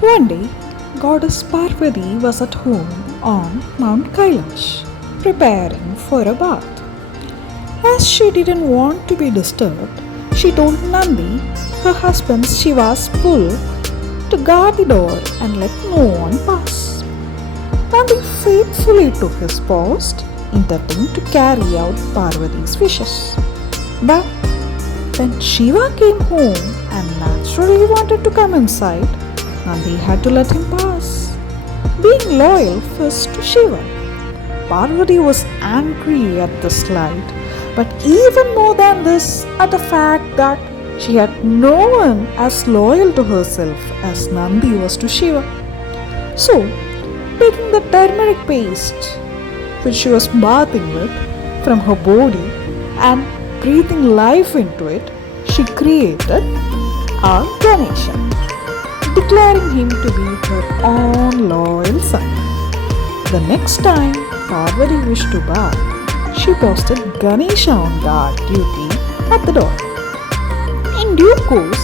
One day, Goddess Parvati was at home on Mount Kailash, preparing for a bath. As she didn't want to be disturbed, she told Nandi, her husband Shiva's bull, to guard the door and let no one pass. Nandi faithfully took his post, intending to carry out Parvati's wishes. But when Shiva came home and naturally wanted to come inside, Nandi had to let him pass. Being loyal first to Shiva, Parvati was angry at this slight, but even more than this, at the fact that she had no one as loyal to herself as Nandi was to Shiva. So, taking the turmeric paste which she was bathing with from her body and breathing life into it, she created a Ganesha, declaring him to be her own loyal son. The next time Parvati wished to bath, she posted Ganesha on guard duty at the door. In due course,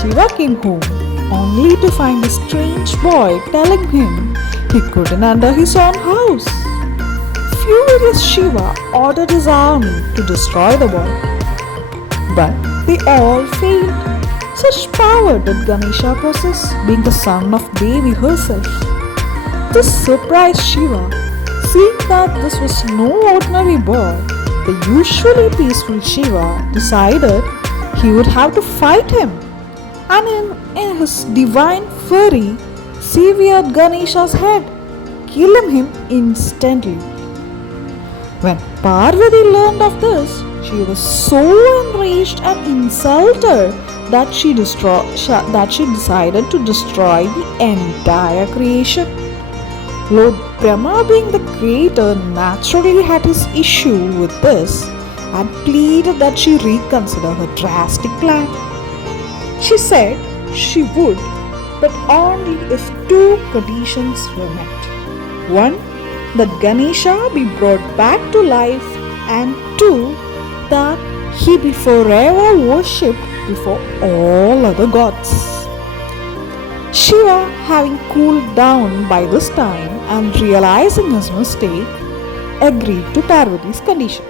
Shiva came home only to find a strange boy telling him he couldn't enter his own house. Furious Shiva ordered his army to destroy the boy. But they all failed. Such power did Ganesha possess, being the son of Devi herself. This surprised Shiva. Seeing that this was no ordinary boy, the usually peaceful Shiva decided he would have to fight him. And in his divine fury, severed Ganesha's head, killing him instantly. When Parvati learned of this, she was so enraged and insulted that she decided to destroy the entire creation. Lord Brahma, being the creator, naturally had his issue with this and pleaded that she reconsider her drastic plan. She said she would, but only if two conditions were met. One, that Ganesha be brought back to life, and two, that he be forever worshipped before all other gods. Shiva, having cooled down by this time and realizing his mistake, agreed to Parvati's condition.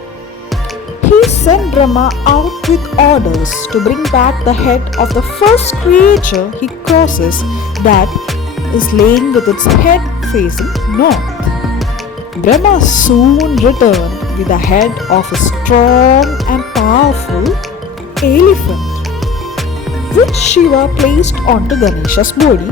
He sent Brahma out with orders to bring back the head of the first creature he crosses that is laying with its head facing north. Brahma soon returned with the head of a strong and powerful elephant, which Shiva placed onto Ganesha's body.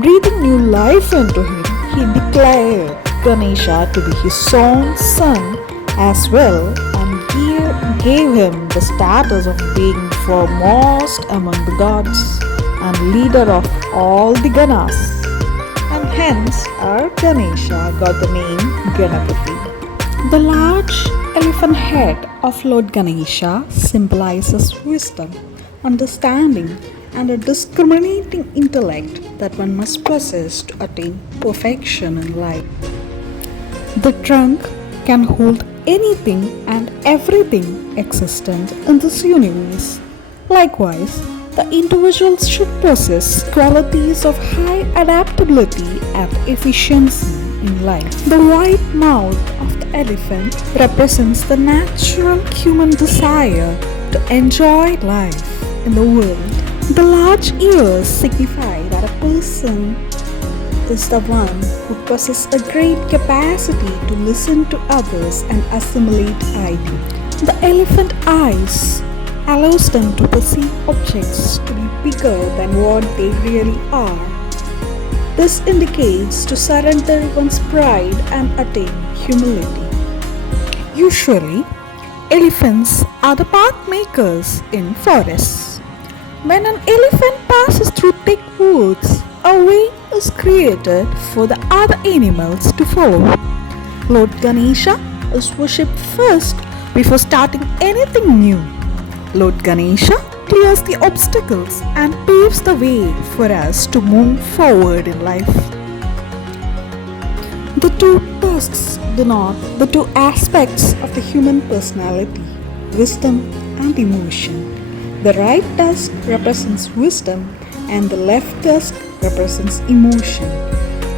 Breathing new life into him, he declared Ganesha to be his own son as well and gave him the status of being foremost among the gods and leader of all the Ganas. And hence our Ganesha got the name Ganapati. The large elephant head of Lord Ganesha symbolizes wisdom, understanding, and a discriminating intellect that one must possess to attain perfection in life. The trunk can hold anything and everything existent in this universe. Likewise, the individuals should possess qualities of high adaptability and efficiency in life. The wide mouth of the elephant represents the natural human desire to enjoy life in the world. The large ears signify that a person is the one who possesses a great capacity to listen to others and assimilate ideas. The elephant eyes allows them to perceive objects to be bigger than what they really are. This indicates to surrender one's pride and attain humility. Usually, elephants are the path makers in forests. When an elephant passes through thick woods, a way is created for the other animals to follow. Lord Ganesha is worshipped first before starting anything new. Lord Ganesha clears the obstacles and paves the way for us to move forward in life. The two tusks denote the two aspects of the human personality, wisdom and emotion. The right tusk represents wisdom and the left tusk represents emotion.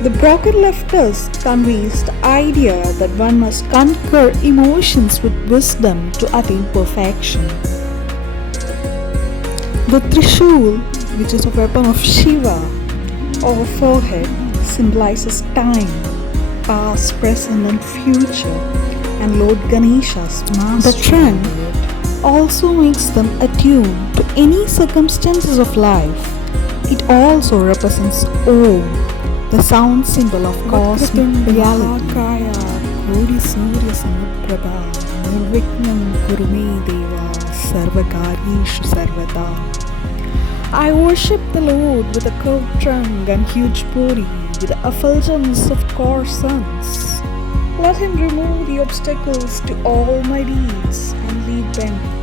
The broken left tusk conveys the idea that one must conquer emotions with wisdom to attain perfection. The Trishul, which is a weapon of Shiva, or forehead, symbolizes time, past, present, and future, and Lord Ganesha's master. The trunk also makes them attuned to any circumstances of life. It also represents Om, the sound symbol of cosmic reality. I worship the Lord with a curved trunk and huge body, with the effulgence of core suns. Let him remove the obstacles to all my deeds and lead them